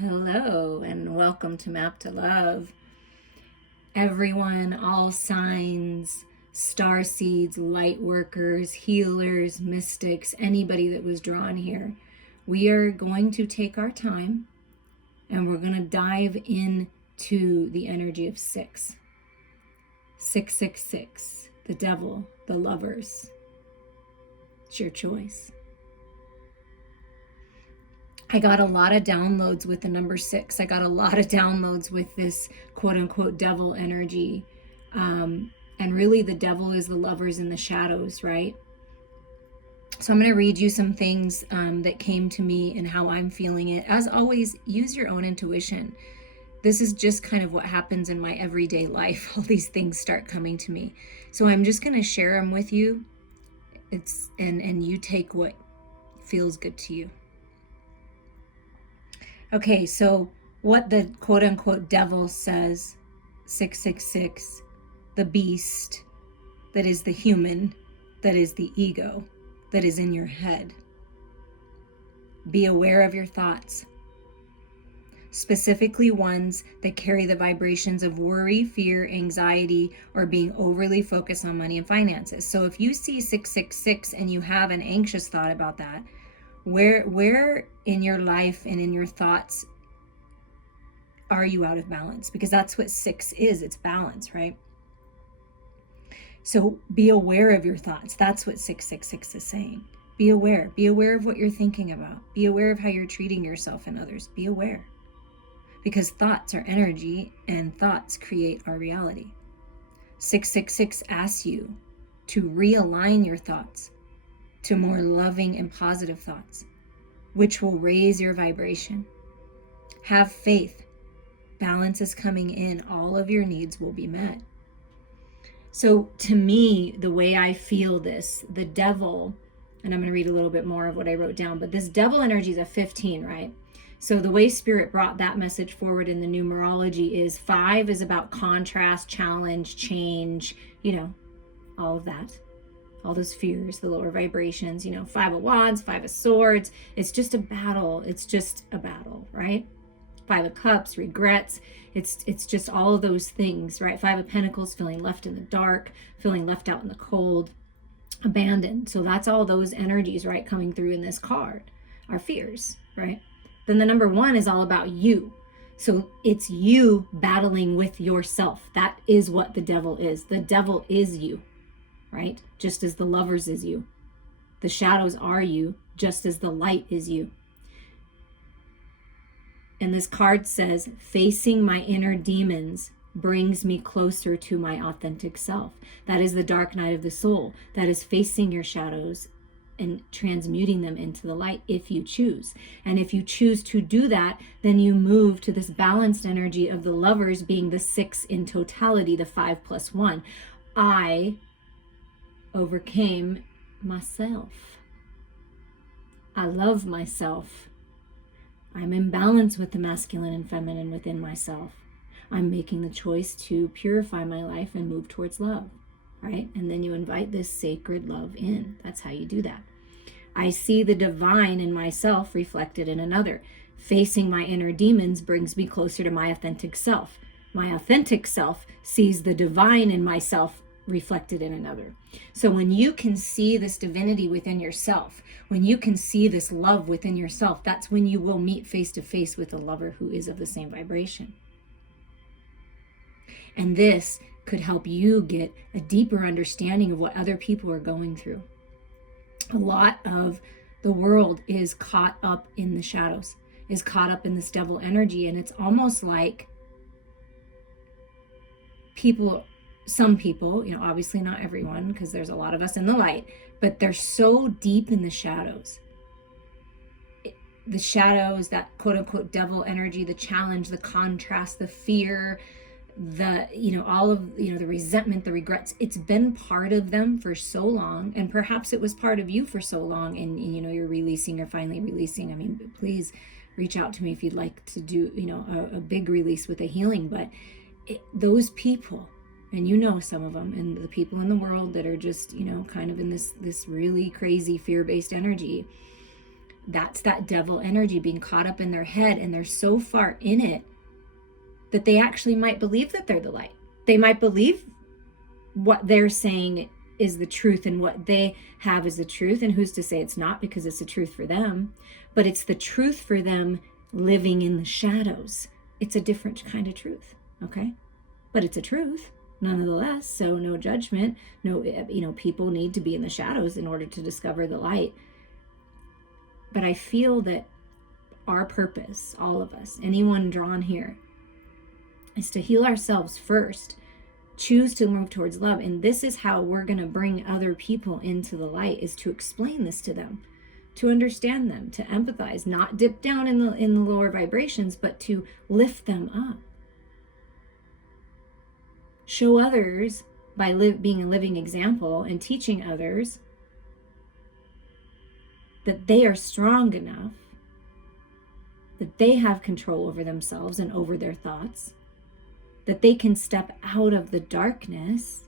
Hello and welcome to Map to Love. Everyone, all signs, starseeds, lightworkers, healers, mystics, anybody that was drawn here. We are going to take our time and we're going to dive into the energy of 666, the devil, the lovers. It's your choice. I got a lot of downloads with the number 6. I got a lot of downloads with this quote unquote devil energy. And really the devil is the lovers in the shadows, right? So I'm going to read you some things that came to me and how I'm feeling it. As always, use your own intuition. This is just kind of what happens in my everyday life. All these things start coming to me. So I'm just going to share them with you. And you take what feels good to you. Okay, so what the quote-unquote devil says, 666, the beast that is the human, that is the ego, that is in your head. Be aware of your thoughts, specifically ones that carry the vibrations of worry, fear, anxiety, or being overly focused on money and finances. So if you see 666 and you have an anxious thought about that, where in your life and in your thoughts are you out of balance? Because that's what 6 is. It's balance, right? So be aware of your thoughts. That's what 666 is saying. Be aware. Be aware of what you're thinking about. Be aware of how you're treating yourself and others. Be aware. Because thoughts are energy and thoughts create our reality. 666 asks you to realign your thoughts to more loving and positive thoughts, which will raise your vibration. Have faith. Balance is coming in. All of your needs will be met. So to me, the way I feel this, the devil, and I'm going to read a little bit more of what I wrote down, but this devil energy is a 15, right? So the way Spirit brought that message forward in the numerology is 5 is about contrast, challenge, change, all of that. All those fears, the lower vibrations, 5 of wands, 5 of swords. It's just a battle. It's just a battle, right? 5 of cups, regrets. It's just all of those things, right? 5 of pentacles, feeling left in the dark, feeling left out in the cold, abandoned. So that's all those energies, right, coming through in this card. Our fears, right? Then the number 1 is all about you. So it's you battling with yourself. That is what the devil is. The devil is you. Right? Just as the lovers is you. The shadows are you, just as the light is you. And this card says, facing my inner demons brings me closer to my authentic self. That is the dark night of the soul. That is facing your shadows and transmuting them into the light if you choose. And if you choose to do that, then you move to this balanced energy of the lovers being the 6 in totality, the 5 plus 1. I overcame myself. I love myself. I'm in balance with the masculine and feminine within myself. I'm making the choice to purify my life and move towards love, right? And then you invite this sacred love in. That's how you do that. I see the divine in myself reflected in another. Facing my inner demons brings me closer to my authentic self. My authentic self sees the divine in myself reflected in another. So when you can see this divinity within yourself, when you can see this love within yourself, that's when you will meet face to face with a lover who is of the same vibration. And this could help you get a deeper understanding of what other people are going through. A lot of the world is caught up in the shadows, is caught up in this devil energy, and it's almost like some people, obviously not everyone, because there's a lot of us in the light, but they're so deep in the shadows. The shadows, that quote unquote devil energy, the challenge, the contrast, the fear, all of, the resentment, the regrets, it's been part of them for so long. And perhaps it was part of you for so long, and you're releasing or finally releasing. I mean, please reach out to me if you'd like to do, a big release with a healing. But those people, and some of them, and the people in the world that are just, kind of in this really crazy fear-based energy, That's that devil energy being caught up in their head, and they're so far in it that they actually might believe that they're the light. They might believe what they're saying is the truth and what they have is the truth, and who's to say it's not, because it's the truth for them. But it's the truth for them living in the shadows. It's a different kind of truth, okay? But it's a truth nonetheless. So no judgment. No, people need to be in the shadows in order to discover the light. But I feel that our purpose, all of us, anyone drawn here, is to heal ourselves first, choose to move towards love. And this is how we're going to bring other people into the light, is to explain this to them, to understand them, to empathize, not dip down in the lower vibrations, but to lift them up. Show others by being a living example and teaching others that they are strong enough, that they have control over themselves and over their thoughts, that they can step out of the darkness,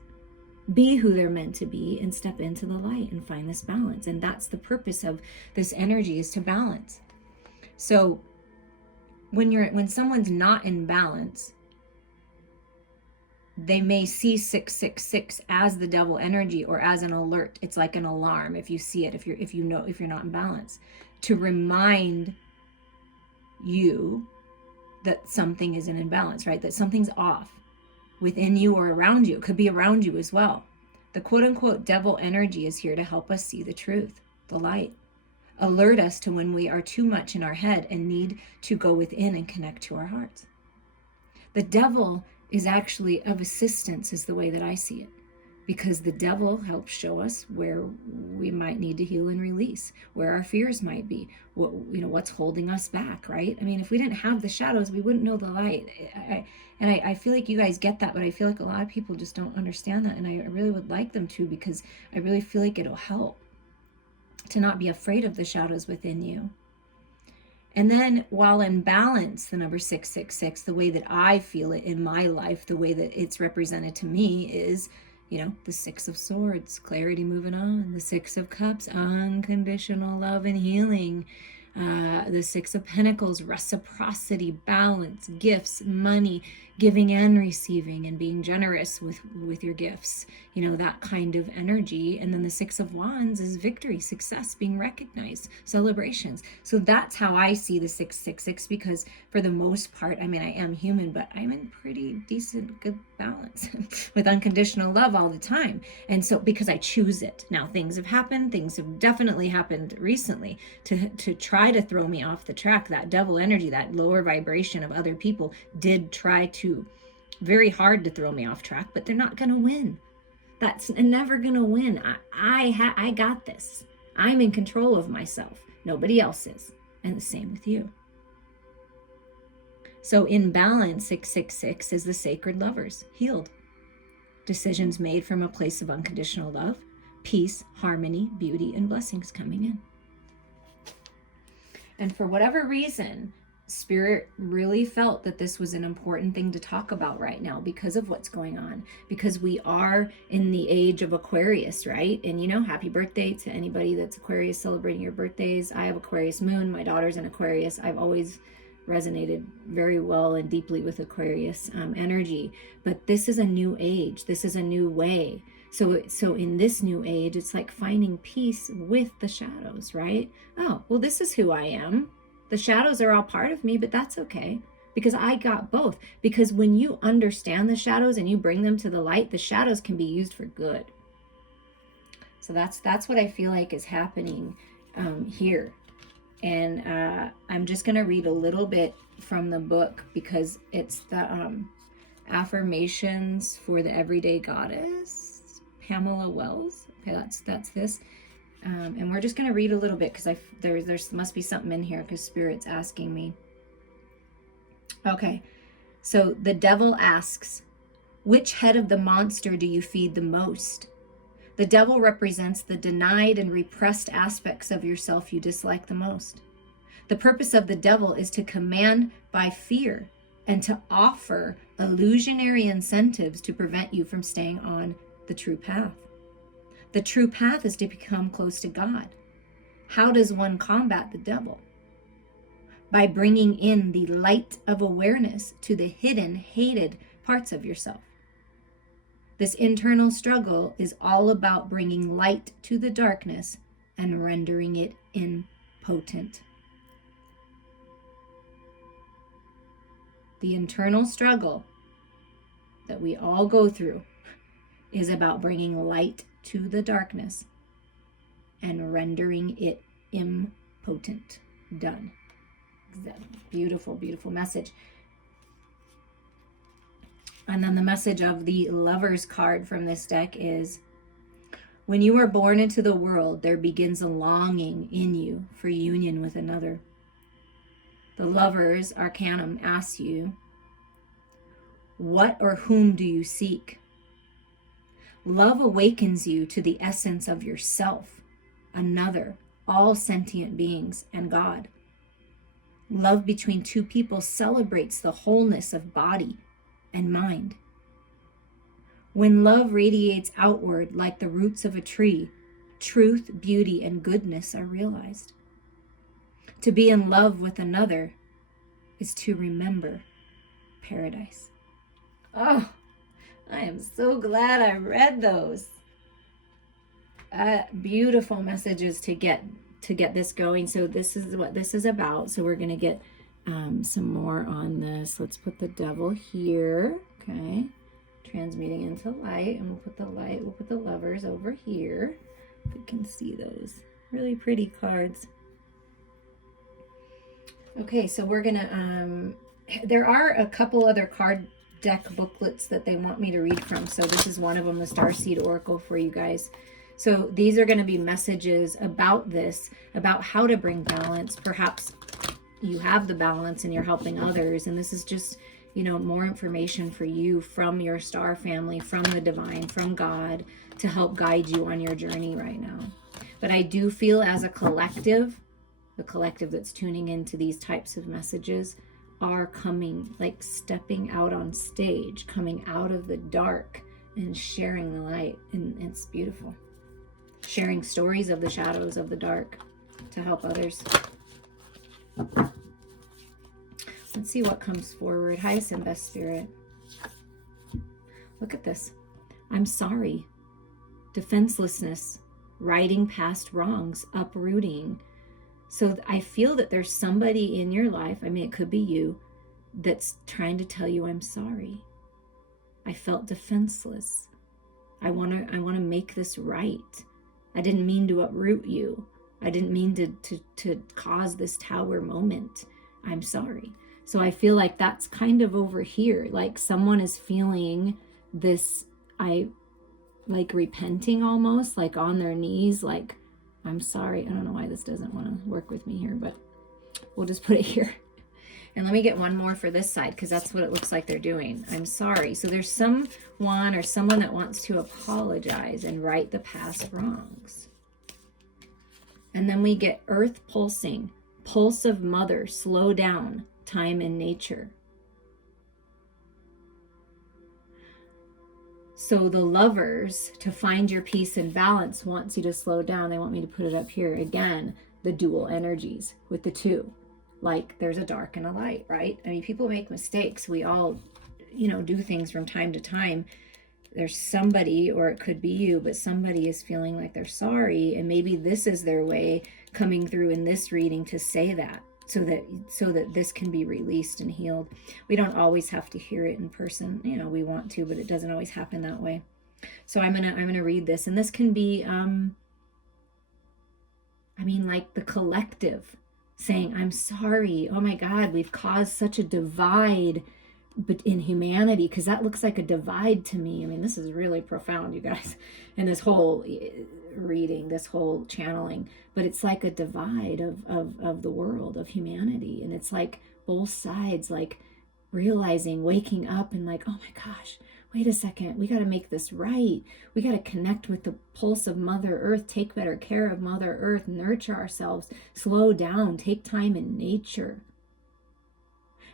be who they're meant to be, and step into the light and find this balance. And that's the purpose of this energy, is to balance. So when someone's not in balance, they may see 666 as the devil energy or as an alert. It's like an alarm if you see it, if you're not in balance, to remind you that something is in imbalance, right? That something's off within you or around you. It could be around you as well. The quote unquote devil energy is here to help us see the truth, the light, alert us to when we are too much in our head and need to go within and connect to our hearts. The devil is actually of assistance, is the way that I see it, because the devil helps show us where we might need to heal and release, where our fears might be, what's holding us back, right? I mean, if we didn't have the shadows, we wouldn't know the light. I feel like you guys get that, but I feel like a lot of people just don't understand that, and I really would like them to, because I really feel like it'll help to not be afraid of the shadows within you. And then while in balance, the number 666, the way that I feel it in my life, the way that it's represented to me is, the 6 of Swords, clarity, moving on. The 6 of Cups, unconditional love and healing. The 6 of Pentacles, reciprocity, balance, gifts, money, giving and receiving, and being generous with your gifts, that kind of energy. And then the 6 of Wands is victory, success, being recognized, celebrations. So that's how I see the 666, because for the most part, I am human, but I'm in pretty decent, good balance with unconditional love all the time. And so, because I choose it. Now, things have definitely happened recently to try to throw me off the track. That devil energy, that lower vibration of other people did try to very hard to throw me off track, but they're not going to win. That's never going to win. I got this. I'm in control of myself. Nobody else is. And the same with you. So in balance, 666 is the sacred lovers, healed. Decisions made from a place of unconditional love, peace, harmony, beauty, and blessings coming in. And for whatever reason, Spirit really felt that this was an important thing to talk about right now because of what's going on, because we are in the age of Aquarius, right? And happy birthday to anybody that's Aquarius, celebrating your birthdays. I have Aquarius moon. My daughter's in Aquarius. I've always resonated very well and deeply with Aquarius energy. But this is a new age. This is a new way. So in this new age, it's like finding peace with the shadows, right? Oh, well, this is who I am. The shadows are all part of me, but that's okay, because I got both. Because when you understand the shadows and you bring them to the light, the shadows can be used for good. So that's what I feel like is happening here. And I'm just going to read a little bit from the book, because it's the affirmations for the everyday goddess, Pamela Wells. Okay, that's this. And we're just going to read a little bit, because there must be something in here, because Spirit's asking me. Okay, so the devil asks, which head of the monster do you feed the most? The devil represents the denied and repressed aspects of yourself you dislike the most. The purpose of the devil is to command by fear and to offer illusionary incentives to prevent you from staying on the true path. The true path is to become close to God. How does one combat the devil? By bringing in the light of awareness to the hidden, hated parts of yourself. This internal struggle is all about bringing light to the darkness and rendering it impotent. The internal struggle that we all go through is about bringing light to the darkness and rendering it impotent. Done. Beautiful, beautiful message. And then the message of the Lovers card from this deck is, when you are born into the world, there begins a longing in you for union with another. The Lovers Arcanum asks you, what or whom do you seek? Love awakens you to the essence of yourself, another, all sentient beings, and God. Love between two people celebrates the wholeness of body and mind. When love radiates outward like the roots of a tree, truth, beauty, and goodness are realized. To be in love with another is to remember paradise. Oh, I am so glad I read those. Beautiful messages to get this going. So this is what this is about. So we're going to get some more on this. Let's put the devil here. Okay. Transmuting into light. And we'll put the Lovers over here. If we can see those. Really pretty cards. Okay, so we're going to, there are a couple other card deck booklets that they want me to read from. So this is one of them, the Starseed Oracle for you guys. So these are going to be messages about this, about how to bring balance. Perhaps you have the balance and you're helping others. And this is just, you know, more information for you from your star family, from the divine, from God, to help guide you on your journey right now. But I do feel as a collective, the collective that's tuning into these types of messages are coming, like stepping out on stage, coming out of the dark and sharing the light. And it's beautiful. Sharing stories of the shadows of the dark to help others. Let's see what comes forward. Highest and best spirit. Look at this. I'm sorry. Defenselessness. Riding past wrongs. Uprooting. So I feel that there's somebody in your life, I mean, it could be you, that's trying to tell you, I'm sorry. I felt defenseless. I want to make this right. I didn't mean to uproot you. I didn't mean to cause this tower moment. I'm sorry. So I feel like that's kind of over here. Like someone is feeling this, like repenting almost, like on their knees, like, I'm sorry. I don't know why this doesn't want to work with me here, but we'll just put it here. And let me get one more for this side, because that's what it looks like they're doing. I'm sorry. So there's someone or someone that wants to apologize and right the past wrongs. And then we get earth pulsing, pulse of mother, slow down, time and nature. So the Lovers, to find your peace and balance, wants you to slow down. They want me to put it up here. Again, the dual energies with the two. Like there's a dark and a light, right? I mean, people make mistakes. We all, you know, do things from time to time. There's somebody, or it could be you, but somebody is feeling like they're sorry. And maybe this is their way coming through in this reading to say that. So that this can be released and healed. We don't always have to hear it in person. You know, we want to, but it doesn't always happen that way. So I'm gonna read this, and this can be, I mean, like the collective saying, "I'm sorry. Oh my God, we've caused such a divide, but in humanity," because that looks like a divide to me. I mean, this is really profound, you guys, and this whole reading, this whole channeling, but it's like a divide of the world, of humanity. And it's like both sides, like realizing, waking up and like, oh my gosh, wait a second, we got to make this right. We got to connect with the pulse of Mother Earth, take better care of Mother Earth, nurture ourselves, slow down, take time in nature.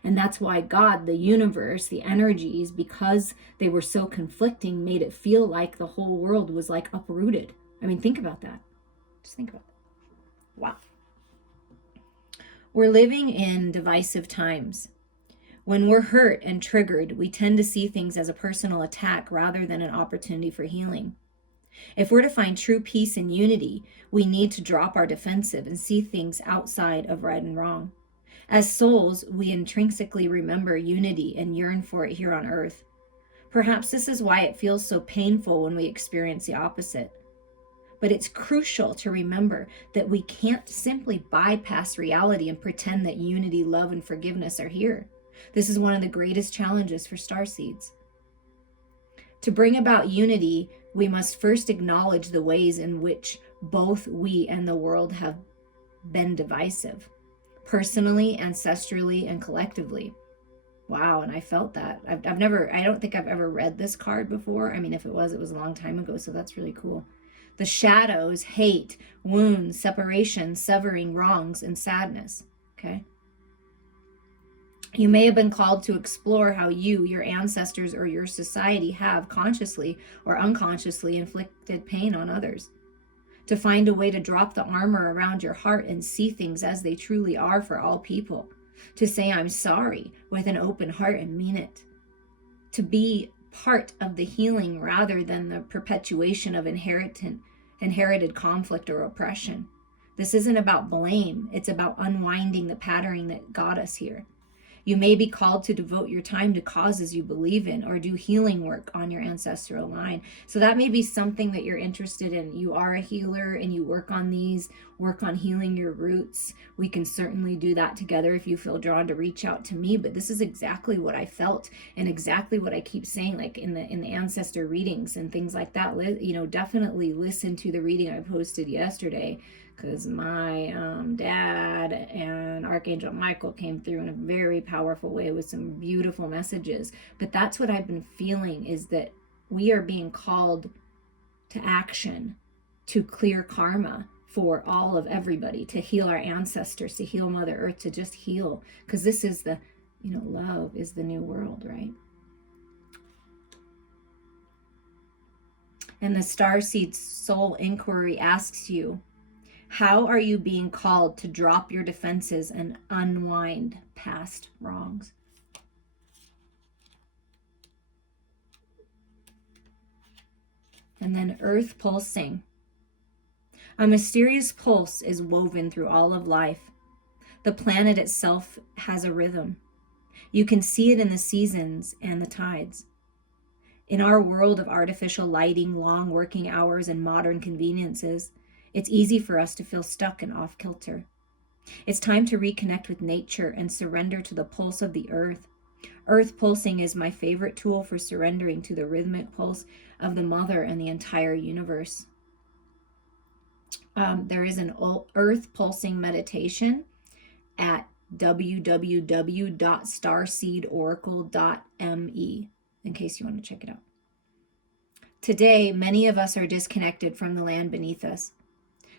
And that's why God, the universe, the energies, because they were so conflicting, made it feel like the whole world was like uprooted. I mean, think about that. Just think about that. Wow. We're living in divisive times. When we're hurt and triggered, we tend to see things as a personal attack rather than an opportunity for healing. If we're to find true peace and unity, we need to drop our defensive and see things outside of right and wrong. As souls, we intrinsically remember unity and yearn for it here on earth. Perhaps this is why it feels so painful when we experience the opposite. But it's crucial to remember that we can't simply bypass reality and pretend that unity, love, and forgiveness are here. This is one of the greatest challenges for starseeds. To bring about unity, we must first acknowledge the ways in which both we and the world have been divisive, personally, ancestrally, and collectively. Wow, and I felt that. I don't think I've ever read this card before. I mean, if it was a long time ago, so that's really cool. The shadows, hate, wounds, separation, severing, wrongs, and sadness. Okay. You may have been called to explore how you, your ancestors, or your society have consciously or unconsciously inflicted pain on others. To find a way to drop the armor around your heart and see things as they truly are for all people. To say, I'm sorry, with an open heart and mean it. To be part of the healing rather than the perpetuation of inherited conflict or oppression. This isn't about blame. It's about unwinding the patterning that got us here. You may be called to devote your time to causes you believe in or do healing work on your ancestral line. So that may be something that you're interested in. You are a healer and you work on healing your roots. We can certainly do that together if you feel drawn to reach out to me. But this is exactly what I felt and exactly what I keep saying, like in the ancestor readings and things like that. Definitely listen to the reading I posted yesterday, because my dad and Archangel Michael came through in a very powerful way with some beautiful messages. But that's what I've been feeling, is that we are being called to action, to clear karma for all of everybody, to heal our ancestors, to heal Mother Earth, to just heal. Because this is love is the new world, right? And the Starseed Soul Inquiry asks you, how are you being called to drop your defenses and unwind past wrongs? And then Earth Pulsing. A mysterious pulse is woven through all of life. The planet itself has a rhythm. You can see it in the seasons and the tides. In our world of artificial lighting, long working hours, and modern conveniences, it's easy for us to feel stuck and off kilter. It's time to reconnect with nature and surrender to the pulse of the earth. Earth pulsing is my favorite tool for surrendering to the rhythmic pulse of the mother and the entire universe. There is an earth pulsing meditation at www.starseedoracle.me in case you want to check it out. Today, many of us are disconnected from the land beneath us.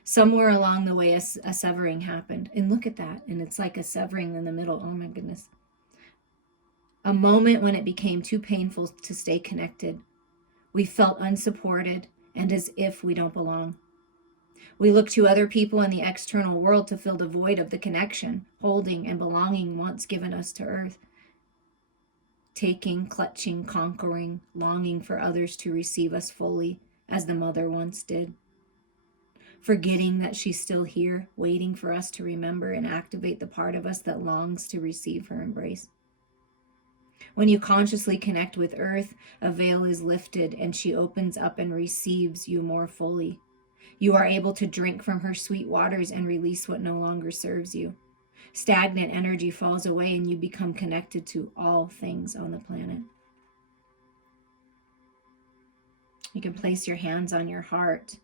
Somewhere along the way, a severing happened. And look at that. And it's like a severing in the middle. Oh my goodness. A moment when it became too painful to stay connected. We felt unsupported and as if we don't belong. We look to other people in the external world to fill the void of the connection, holding, and belonging once given us to earth. Taking, clutching, conquering, longing for others to receive us fully, as the mother once did. Forgetting that she's still here, waiting for us to remember and activate the part of us that longs to receive her embrace. When you consciously connect with Earth, a veil is lifted and she opens up and receives you more fully. You are able to drink from her sweet waters and release what no longer serves you. Stagnant energy falls away and you become connected to all things on the planet. You can place your hands on your heart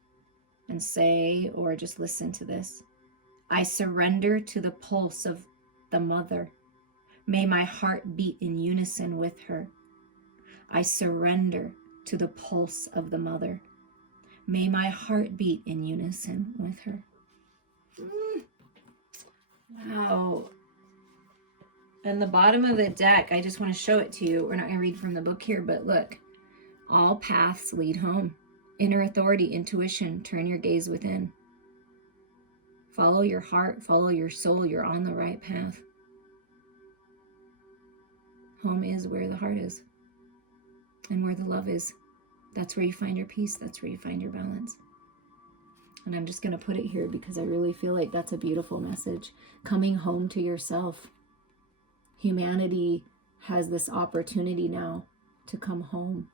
and say, or just listen to this, I surrender to the pulse of the mother. May my heart beat in unison with her. I surrender to the pulse of the mother. May my heart beat in unison with her. Wow. And the bottom of the deck, I just want to show it to you. We're not going to read from the book here, but look. All paths lead home. Inner authority, intuition, turn your gaze within. Follow your heart, follow your soul. You're on the right path. Home is where the heart is and where the love is. That's where you find your peace. That's where you find your balance. And I'm just going to put it here because I really feel like that's a beautiful message. Coming home to yourself. Humanity has this opportunity now to come home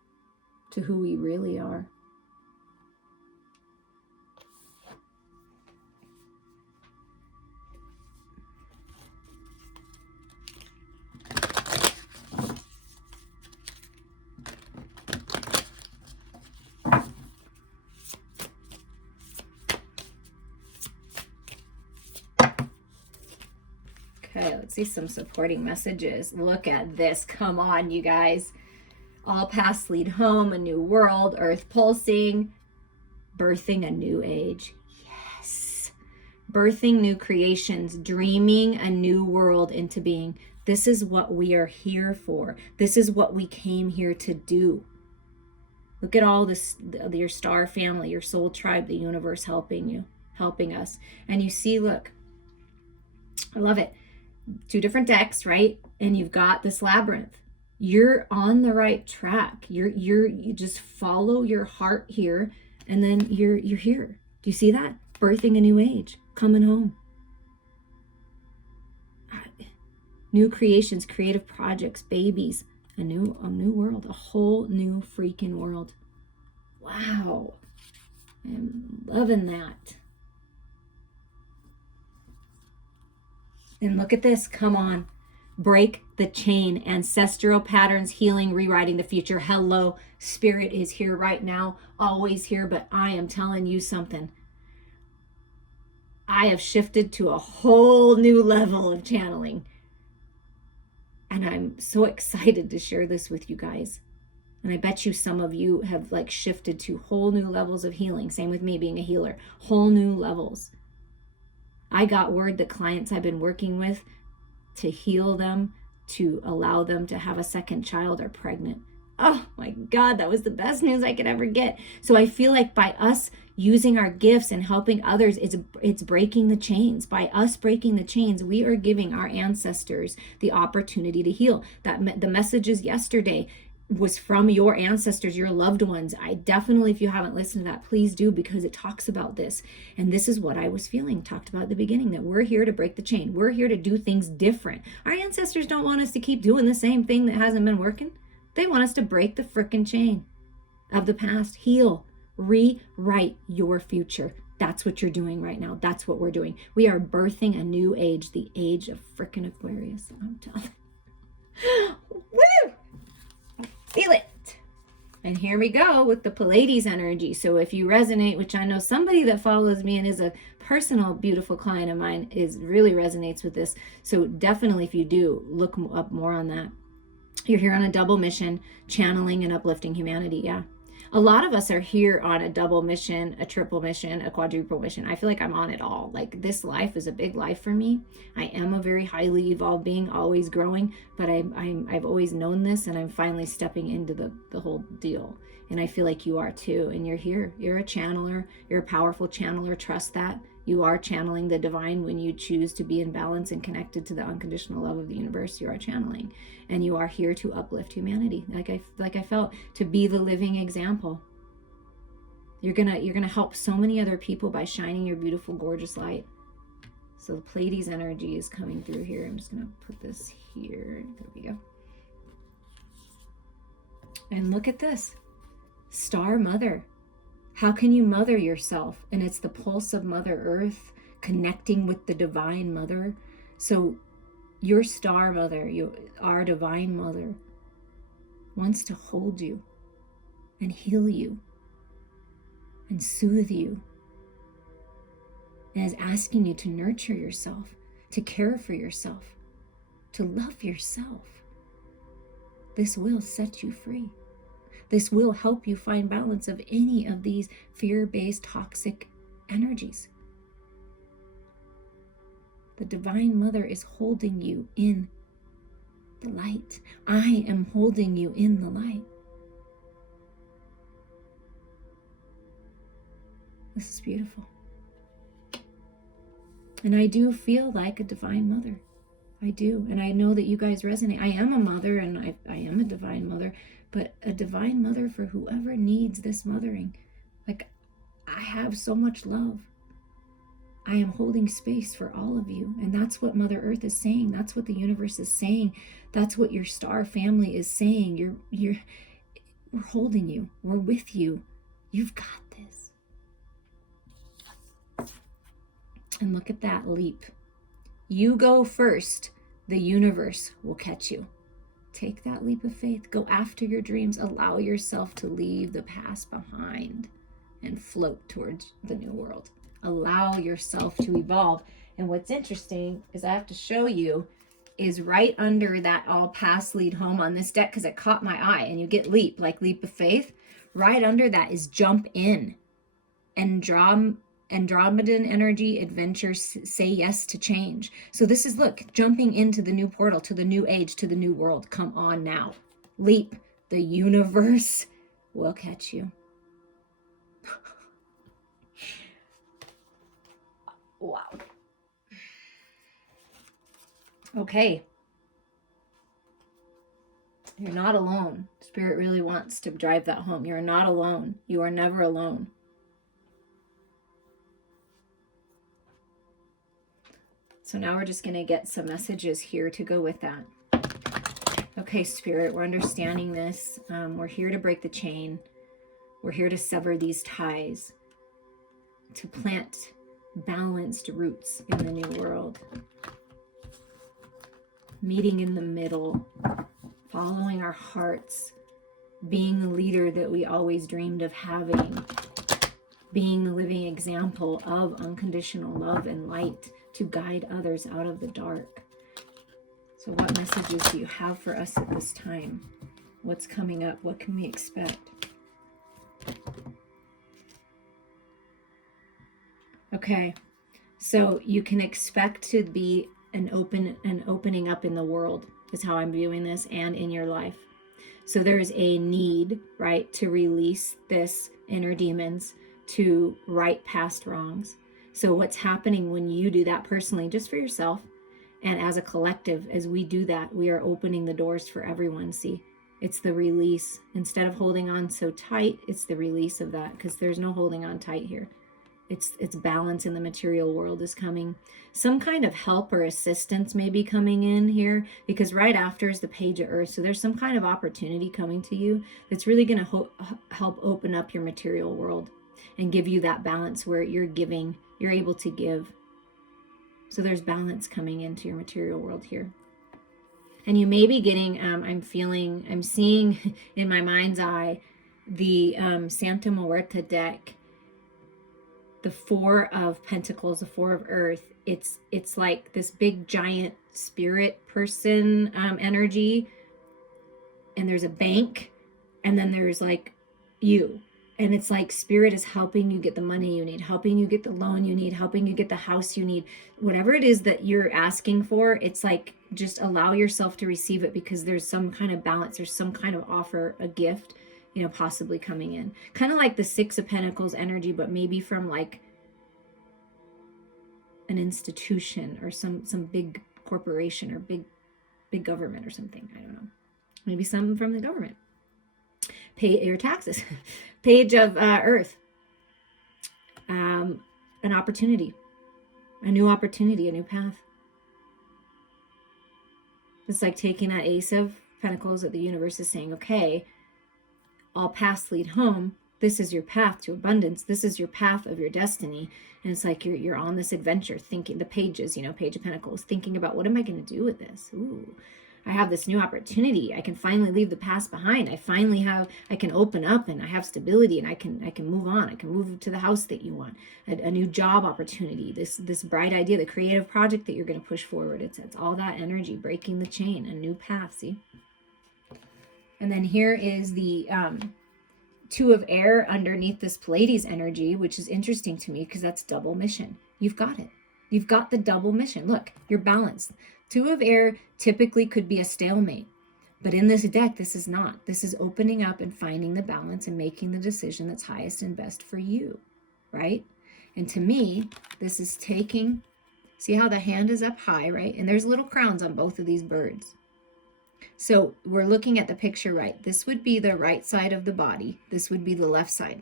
to who we really are. Okay, let's see some supporting messages. Look at this. Come on, you guys. All paths lead home, a new world, earth pulsing, birthing a new age. Yes. Birthing new creations, dreaming a new world into being. This is what we are here for. This is what we came here to do. Look at all this, your star family, your soul tribe, the universe helping you, helping us. And you see, look, I love it. 2 different decks, right? And you've got this labyrinth. You're on the right track. You just follow your heart here, and then you're here. Do you see that? Birthing a new age, coming home. New creations, creative projects, babies, a new world, a whole new freaking world. Wow. I'm loving that. And look at this. Come on. Break the chain. Ancestral patterns, healing, rewriting the future. Hello. Spirit is here right now. Always here. But I am telling you something. I have shifted to a whole new level of channeling. And I'm so excited to share this with you guys. And I bet you some of you have like shifted to whole new levels of healing. Same with me being a healer. Whole new levels. I got word that clients I've been working with to heal them, to allow them to have a second child, are pregnant. Oh my God, that was the best news I could ever get. So I feel like by us using our gifts and helping others, it's breaking the chains. By us breaking the chains, we are giving our ancestors the opportunity to heal. That the messages yesterday was from your ancestors, your loved ones. I definitely, if you haven't listened to that, please do, because it talks about this. And this is what I was feeling, talked about at the beginning, that we're here to break the chain. We're here to do things different. Our ancestors don't want us to keep doing the same thing that hasn't been working. They want us to break the frickin' chain of the past, heal, rewrite your future. That's what you're doing right now. That's what we're doing. We are birthing a new age, the age of frickin' Aquarius. I'm telling you. Woo! Feel it. And here we go with the Pleiades energy. So if you resonate, which I know somebody that follows me and is a personal, beautiful client of mine really resonates with this. So definitely, if you do, look up more on that. You're here on a double mission, channeling and uplifting humanity. Yeah. A lot of us are here on a double mission, a triple mission, a quadruple mission. I feel like I'm on it all. Like, this life is a big life for me. I am a very highly evolved being, always growing, but I've always known this, and I'm finally stepping into the whole deal. And I feel like you are too. And you're here. You're a channeler. You're a powerful channeler. Trust that. You are channeling the divine when you choose to be in balance and connected to the unconditional love of the universe. You are channeling, and you are here to uplift humanity. Like I felt, to be the living example. You're gonna help so many other people by shining your beautiful, gorgeous light. So the Pleiades energy is coming through here. I'm just gonna put this here. There we go. And look at this, Star Mother. How can you mother yourself? And it's the pulse of Mother Earth connecting with the Divine Mother. So your Star Mother, our Divine Mother, wants to hold you and heal you and soothe you, and is asking you to nurture yourself, to care for yourself, to love yourself. This will set you free. This will help you find balance of any of these fear-based toxic energies. The Divine Mother is holding you in the light. I am holding you in the light. This is beautiful. And I do feel like a divine mother. I do. And I know that you guys resonate. I am a mother, and I am a divine mother, but a divine mother for whoever needs this mothering. Like, I have so much love. I am holding space for all of you. And that's what Mother Earth is saying. That's what the universe is saying. That's what your star family is saying. We're holding you. We're with you. You've got this. And look at that leap. You go first. The universe will catch you. Take that leap of faith. Go after your dreams. Allow yourself to leave the past behind and float towards the new world. Allow yourself to evolve. And what's interesting is I have to show you is right under that all paths lead home on this deck, because it caught my eye, and you get leap, like leap of faith. Right under that is jump in. Andromedan energy, adventure, say yes to change. So this is, look, jumping into the new portal, to the new age, to the new world. Come on now. Leap. The universe will catch you. Wow. Okay. You're not alone. Spirit really wants to drive that home. You're not alone. You are never alone. So now we're just going to get some messages here to go with that. Okay, Spirit, we're understanding this. We're here to break the chain. We're here to sever these ties, to plant balanced roots in the new world. Meeting in the middle, following our hearts, being the leader that we always dreamed of having, being the living example of unconditional love and light to guide others out of the dark. So what messages do you have for us at this time? What's coming up? What can we expect? Okay, so you can expect to be an opening up in the world, is how I'm viewing this, and in your life. So there's a need, right, to release this inner demons, to right past wrongs. So what's happening when you do that personally, just for yourself, and as a collective, as we do that, we are opening the doors for everyone. See, it's the release. Instead of holding on so tight, it's the release of that, because there's no holding on tight here. It's balance in the material world is coming. Some kind of help or assistance may be coming in here, because right after is the Page of Earth. So there's some kind of opportunity coming to you that's really going to help open up your material world and give you that balance where you're giving, you're able to give. So there's balance coming into your material world here. And you may be getting, I'm seeing in my mind's eye, the Santa Muerta deck, the Four of Pentacles, the Four of Earth. It's like this big giant spirit person energy. And there's a bank, and then there's like you. And it's like spirit is helping you get the money you need, helping you get the loan you need, helping you get the house you need. Whatever it is that you're asking for, it's like just allow yourself to receive it, because there's some kind of balance. There's some kind of offer, a gift, possibly coming in. Kind of like the Six of Pentacles energy, but maybe from like an institution or some big corporation or big government or something. I don't know. Maybe some from the government. Pay your taxes. Page of Earth. An opportunity. A new opportunity, a new path. It's like taking that Ace of Pentacles that the universe is saying, okay, all paths lead home. This is your path to abundance. This is your path of your destiny. And it's like you're on this adventure, thinking the pages, Page of Pentacles, thinking about, what am I going to do with this? Ooh, I have this new opportunity. I can finally leave the past behind. I can open up, and I have stability, and I can move on. I can move to the house that you want, a new job opportunity, this bright idea, the creative project that you're going to push forward. It's all that energy, breaking the chain, a new path, see? And then here is the Two of Air underneath this Pleiades energy, which is interesting to me because that's double mission. You've got it. You've got the double mission. Look, you're balanced. Two of Air typically could be a stalemate, but in this deck, this is not. This is opening up and finding the balance and making the decision that's highest and best for you, right? And to me, this is taking See how the hand is up high, right? And there's little crowns on both of these birds. So we're looking at the picture right. This would be the right side of the body. This would be the left side.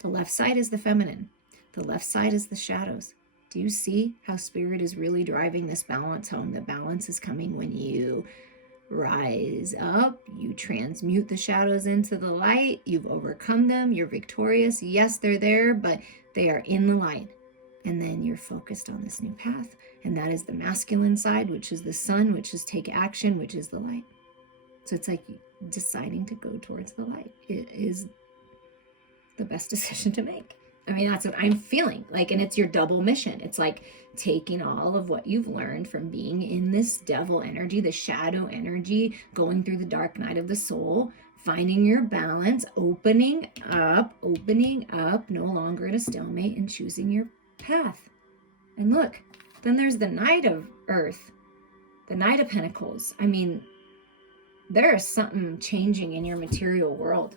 The left side is the feminine. The left side is the shadows. Do you see how spirit is really driving this balance home? The balance is coming when you rise up, you transmute the shadows into the light, you've overcome them, you're victorious. Yes, they're there, but they are in the light. And then you're focused on this new path. And that is the masculine side, which is the sun, which is take action, which is the light. So it's like deciding to go towards the light. It is the best decision to make. I mean, that's what I'm feeling like, and it's your double mission. It's like taking all of what you've learned from being in this devil energy, the shadow energy, going through the dark night of the soul, finding your balance, opening up, no longer at a stalemate, and choosing your path. And look, then there's the Knight of Earth, the Knight of Pentacles. I mean, there is something changing in your material world.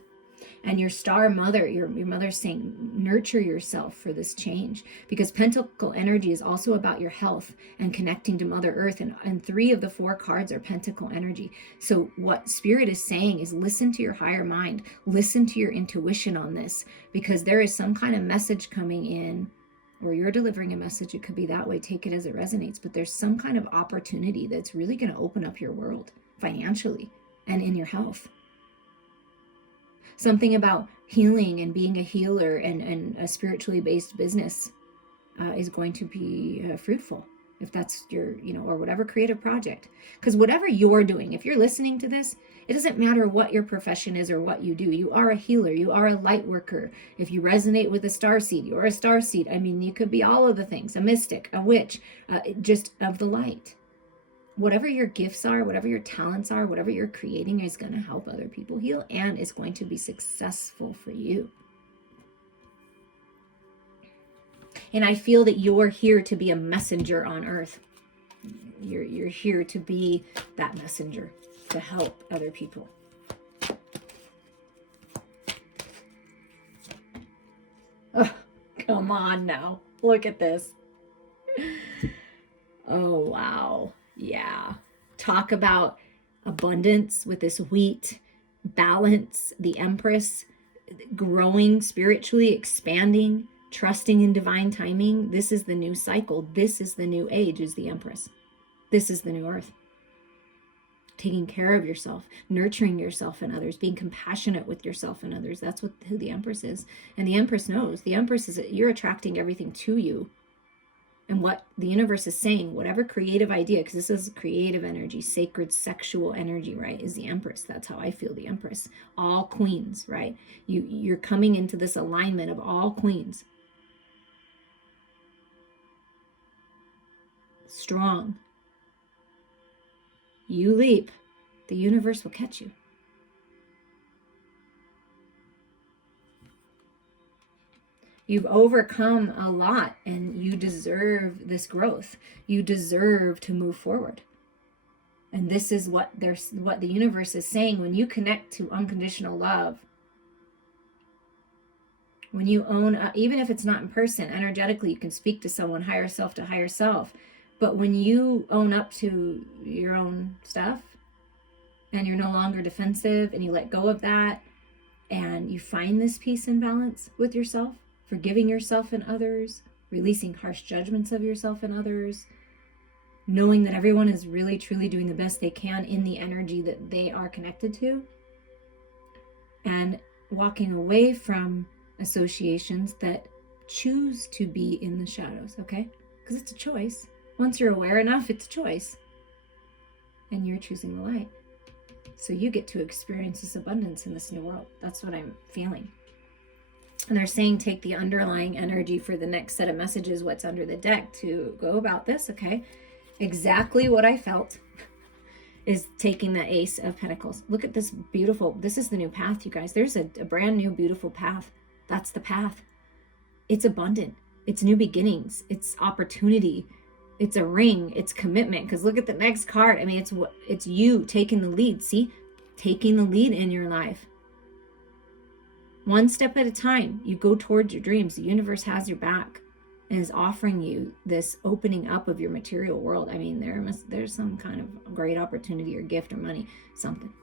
And your star mother, your mother's saying, nurture yourself for this change. Because pentacle energy is also about your health and connecting to Mother Earth. And 3 of the 4 cards are pentacle energy. So what Spirit is saying is listen to your higher mind. Listen to your intuition on this. Because there is some kind of message coming in, or you're delivering a message. It could be that way. Take it as it resonates. But there's some kind of opportunity that's really going to open up your world financially and in your health. Something about healing and being a healer and a spiritually based business is going to be fruitful, if that's your, or whatever creative project. Because whatever you're doing, if you're listening to this, it doesn't matter what your profession is or what you do. You are a healer. You are a light worker. If you resonate with a starseed, you're a starseed. I mean, you could be all of the things, a mystic, a witch, just of the light. Whatever your gifts are, whatever your talents are, whatever you're creating is going to help other people heal, and it's going to be successful for you. And I feel that you're here to be a messenger on earth. You're here to be that messenger to help other people. Oh, come on now. Look at this. Oh, wow. Yeah. Talk about abundance with this wheat, balance, the Empress, growing spiritually, expanding, trusting in divine timing. This is the new cycle. This is the new age, is the Empress. This is the new earth. Taking care of yourself, nurturing yourself and others, being compassionate with yourself and others. That's who the Empress is. And the Empress knows. The Empress is, you're attracting everything to you. And what the universe is saying, whatever creative idea, because this is creative energy, sacred sexual energy, right, is the Empress. That's how I feel the Empress. All queens, right? You're coming into this alignment of all queens. Strong. You leap, the universe will catch you. You've overcome a lot and you deserve this growth. You deserve to move forward. And this is what the universe is saying. When you connect to unconditional love, when you own, even if it's not in person, energetically, you can speak to someone, higher self to higher self. But when you own up to your own stuff and you're no longer defensive and you let go of that and you find this peace and balance with yourself, forgiving yourself and others, releasing harsh judgments of yourself and others, knowing that everyone is really truly doing the best they can in the energy that they are connected to, and walking away from associations that choose to be in the shadows, okay? Because it's a choice. Once you're aware enough, it's a choice. And you're choosing the light. So you get to experience this abundance in this new world. That's what I'm feeling. And they're saying take the underlying energy for the next set of messages, what's under the deck, to go about this, okay? Exactly what I felt is taking the Ace of Pentacles. Look at this beautiful, this is the new path, you guys. There's a brand new beautiful path. That's the path. It's abundant. It's new beginnings. It's opportunity. It's a ring. It's commitment. Because look at the next card. I mean, it's you taking the lead. See? Taking the lead in your life. One step at a time, you go towards your dreams. The universe has your back. and is offering you this opening up of your material world. I mean, there's some kind of great opportunity or gift or money, something.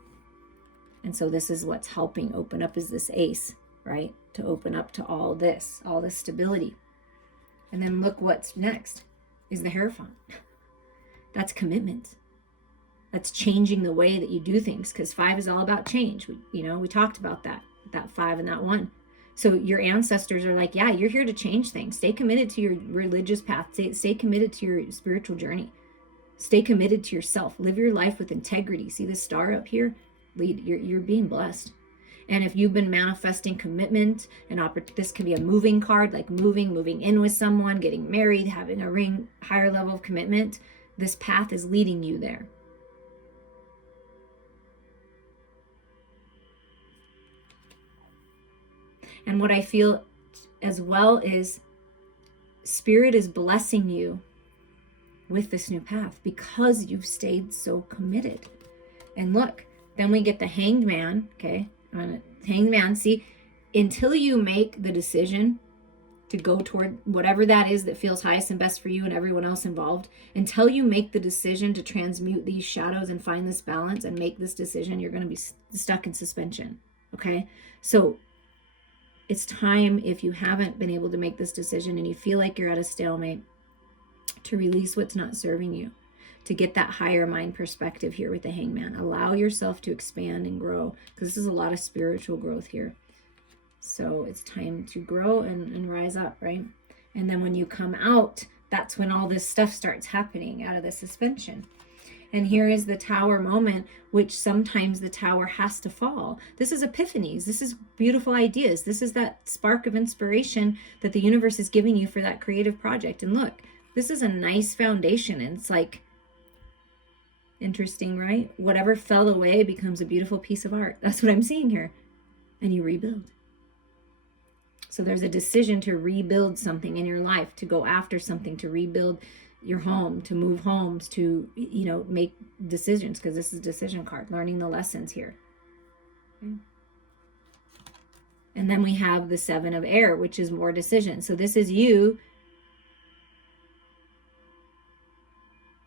And so this is what's helping open up, is this ace, right? To open up to all this stability. And then look what's next is the Hierophant. That's commitment. That's changing the way that you do things, because 5 is all about change. We talked about that 5 and that 1. So your ancestors are like, yeah, you're here to change things. Stay committed to your religious path. Stay committed to your spiritual journey. Stay committed to yourself. Live your life with integrity. See this star up here? You're being blessed. And if you've been manifesting commitment and this can be a moving card, like moving in with someone, getting married, having a ring, higher level of commitment, this path is leading you there. And what I feel as well is Spirit is blessing you with this new path because you've stayed so committed. And look, then we get the Hanged Man, okay? Hanged Man, see, until you make the decision to go toward whatever that is that feels highest and best for you and everyone else involved, until you make the decision to transmute these shadows and find this balance and make this decision, you're going to be stuck in suspension, okay? So it's time, if you haven't been able to make this decision and you feel like you're at a stalemate, to release what's not serving you, to get that higher mind perspective here with the Hangman. Allow yourself to expand and grow, because this is a lot of spiritual growth here. So it's time to grow and rise up, right? And then when you come out, that's when all this stuff starts happening out of the suspension. And here is the Tower moment, which sometimes the tower has to fall. This is epiphanies. This is beautiful ideas. This is that spark of inspiration that the universe is giving you for that creative project. And look, this is a nice foundation. And it's like, interesting, right? Whatever fell away becomes a beautiful piece of art. That's what I'm seeing here. And you rebuild. So there's a decision to rebuild something in your life, to go after something, to rebuild your home, to move homes, to, make decisions, because this is a decision card, learning the lessons here. Okay. And then we have the 7 of Air, which is more decision. So this is you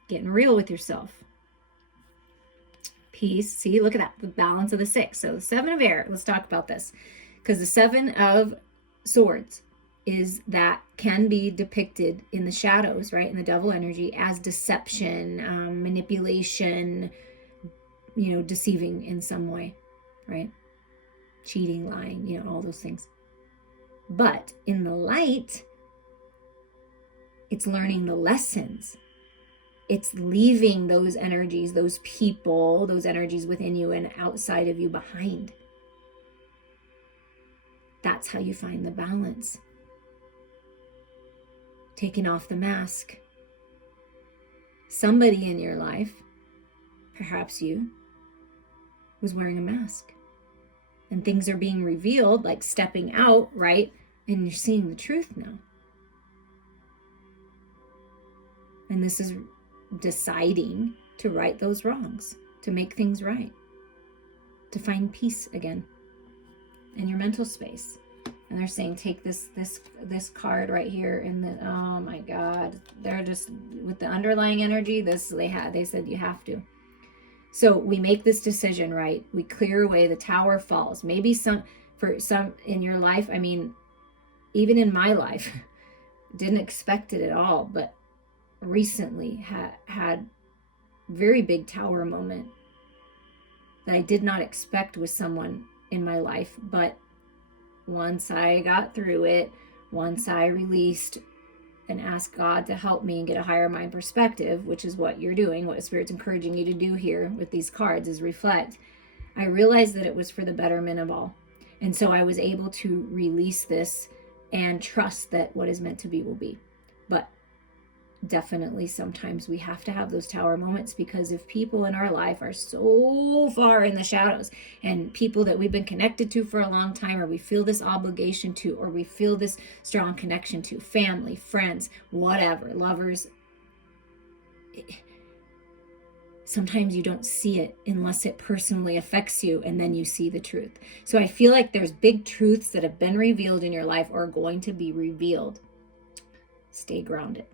getting real with yourself. Peace. See, look at that, the balance of the 6. So the 7 of Air, let's talk about this, because the 7 of Swords is that can be depicted in the shadows, right, in the devil energy, as deception, manipulation, deceiving in some way, right? Cheating, lying, all those things. But in the light, it's learning the lessons. It's leaving those energies, those people, those energies within you and outside of you behind. That's how you find the balance. Taking off the mask. Somebody in your life, perhaps you, was wearing a mask. And things are being revealed, like stepping out, right? And you're seeing the truth now. And this is deciding to right those wrongs, to make things right, to find peace again in your mental space. And they're saying, take this card right here, and oh my God, they're just with the underlying energy. They said you have to. So we make this decision, right? We clear away, the tower falls. Maybe for some in your life, I mean, even in my life, didn't expect it at all, but recently had very big tower moment that I did not expect with someone in my life. But once I got through it, once I released and asked God to help me and get a higher mind perspective, which is what you're doing, what Spirit's encouraging you to do here with these cards, is reflect. I realized that it was for the betterment of all. And so I was able to release this and trust that what is meant to be will be. But definitely sometimes we have to have those tower moments, because if people in our life are so far in the shadows, and people that we've been connected to for a long time, or we feel this obligation to, or we feel this strong connection to, family, friends, whatever, lovers, sometimes you don't see it unless it personally affects you, and then you see the truth. So I feel like there's big truths that have been revealed in your life or are going to be revealed. Stay grounded.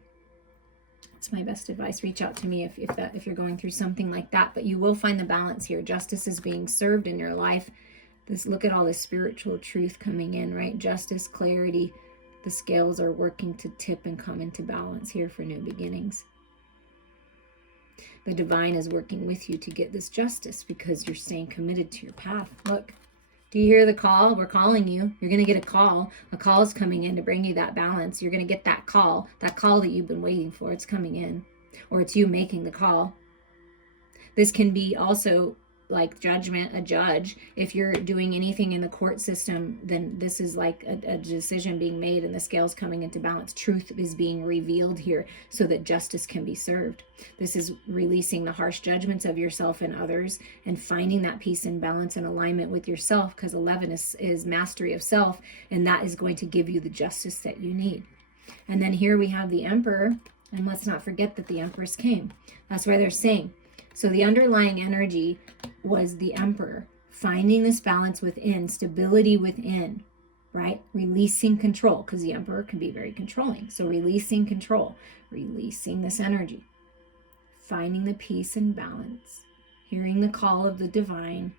It's my best advice. Reach out to me if you're going through something like that. But you will find the balance here. Justice is being served in your life. Look at all this spiritual truth coming in, right? Justice, clarity. The scales are working to tip and come into balance here for new beginnings. The divine is working with you to get this justice because you're staying committed to your path. Look, do you hear the call? We're calling you. You're going to get a call. A call is coming in to bring you that balance. You're going to get that call that you've been waiting for. It's coming in, or it's you making the call. This can be also like judgment, a judge. If you're doing anything in the court system, then this is like a decision being made and the scales coming into balance. Truth is being revealed here so that justice can be served. This is releasing the harsh judgments of yourself and others and finding that peace and balance and alignment with yourself, because 11 is mastery of self, and that is going to give you the justice that you need. And then here we have the Emperor, and let's not forget that the Empress came. That's why they're saying, so the underlying energy was the Emperor, finding this balance within, stability within, right? Releasing control, because the Emperor can be very controlling. So releasing control, releasing this energy, finding the peace and balance, hearing the call of the divine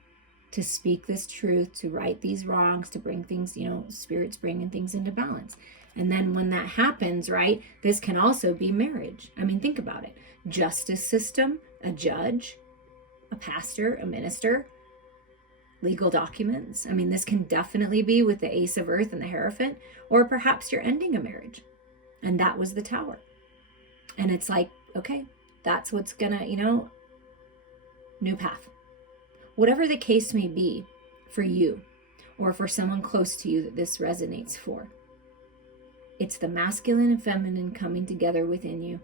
to speak this truth, to right these wrongs, to bring things, Spirit's bringing things into balance. And then when that happens, right, this can also be marriage. I mean, think about it. Justice system, a judge, a pastor, a minister, legal documents. I mean, this can definitely be with the Ace of Earth and the Hierophant, or perhaps you're ending a marriage. And that was the Tower. And it's like, okay, that's what's gonna, new path. Whatever the case may be for you or for someone close to you that this resonates for, it's the masculine and feminine coming together within you.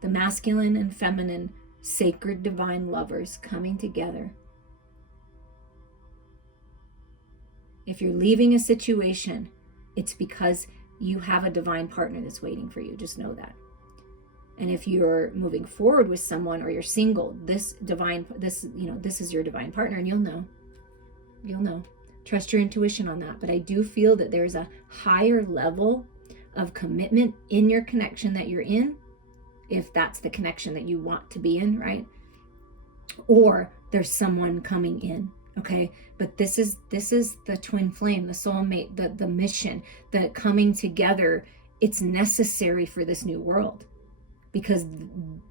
The masculine and feminine sacred divine lovers coming together. If you're leaving a situation, it's because you have a divine partner that's waiting for you. Just know that. And if you're moving forward with someone, or you're single, this is your divine partner, and you'll know. Trust your intuition on that. But I do feel that there's a higher level of commitment in your connection that you're in, if that's the connection that you want to be in, right? Or there's someone coming in, okay? But this is the twin flame, the soulmate, the mission, the coming together. It's necessary for this new world, because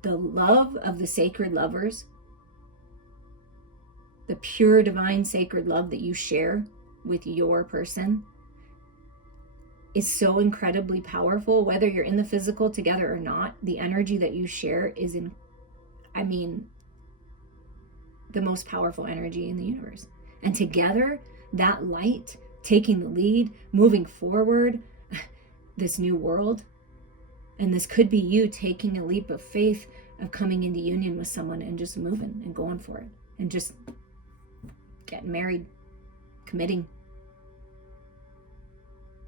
the love of the sacred lovers, the pure divine sacred love that you share with your person, is so incredibly powerful. Whether you're in the physical together or not, the energy that you share is the most powerful energy in the universe. And together, that light, taking the lead, moving forward, this new world. And this could be you taking a leap of faith of coming into union with someone and just moving and going for it and just getting married, committing.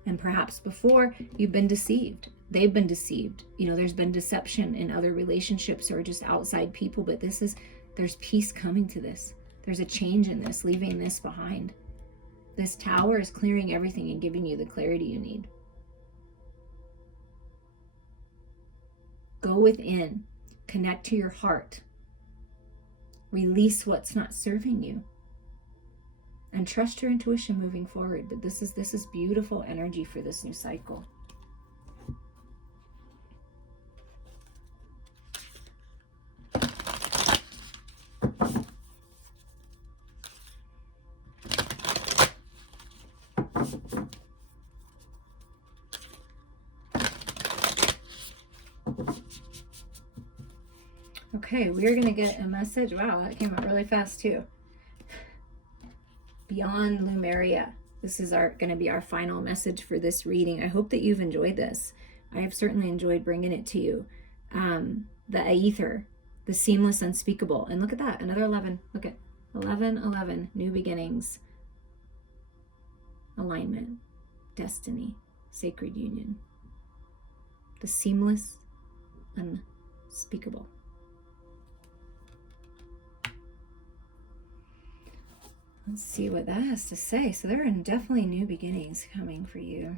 And perhaps before, you've been deceived. They've been deceived. There's been deception in other relationships or just outside people, but there's peace coming to this. There's a change in this, leaving this behind. This Tower is clearing everything and giving you the clarity you need. Go within, connect to your heart, release what's not serving you, and trust your intuition moving forward. But this is beautiful energy for this new cycle. Okay, we're going to get a message. Wow, that came out really fast too. Beyond Lumeria. This is going to be our final message for this reading. I hope that you've enjoyed this. I have certainly enjoyed bringing it to you. The Aether, the seamless, unspeakable. And look at that, another 11. Look at 11, new beginnings, alignment, destiny, sacred union. The seamless, unspeakable. Let's see what that has to say. So there are definitely new beginnings coming for you.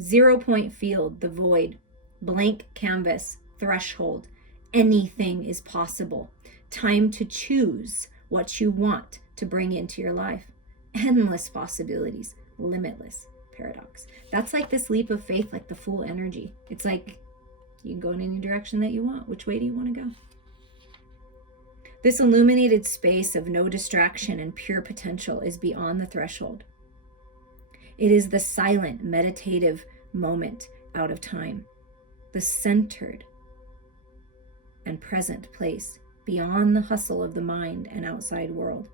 0-point field, the void, blank canvas, threshold. Anything is possible. Time to choose what you want to bring into your life. Endless possibilities, limitless paradox. That's like this leap of faith, like the full energy. It's like you can go in any direction that you want. Which way do you want to go? This illuminated space of no distraction and pure potential is beyond the threshold. It is the silent, meditative moment out of time, the centered and present place beyond the hustle of the mind and outside world.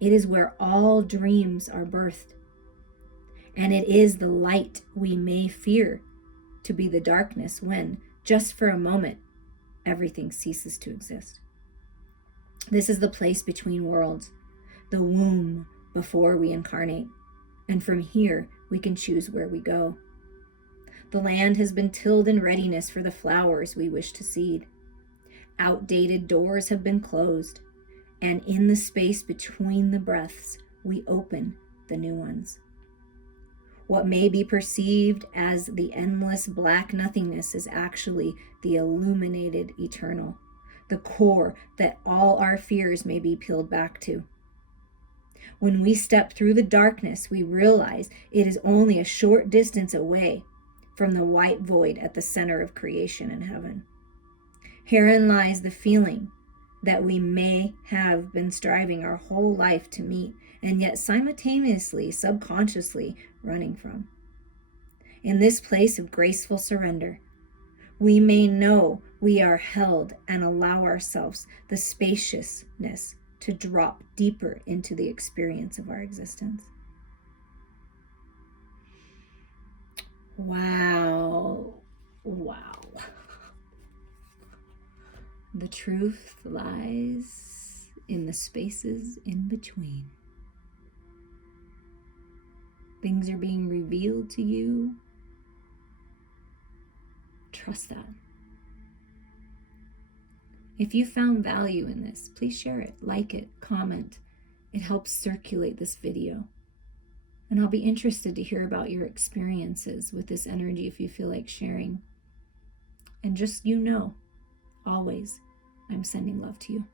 It is where all dreams are birthed, and it is the light we may fear to be the darkness when, just for a moment, everything ceases to exist. This is the place between worlds, the womb before we incarnate, and from here we can choose where we go. The land has been tilled in readiness for the flowers we wish to seed. Outdated doors have been closed, and in the space between the breaths, we open the new ones. What may be perceived as the endless black nothingness is actually the illuminated eternal, the core that all our fears may be peeled back to. When we step through the darkness, we realize it is only a short distance away from the white void at the center of creation in heaven. Herein lies the feeling that we may have been striving our whole life to meet, and yet simultaneously, subconsciously running from. In this place of graceful surrender, we may know we are held and allow ourselves the spaciousness to drop deeper into the experience of our existence. Wow. The truth lies in the spaces in between. Things are being revealed to you. Trust that. If you found value in this, please share it, like it, comment. It helps circulate this video. And I'll be interested to hear about your experiences with this energy if you feel like sharing. And just, always, I'm sending love to you.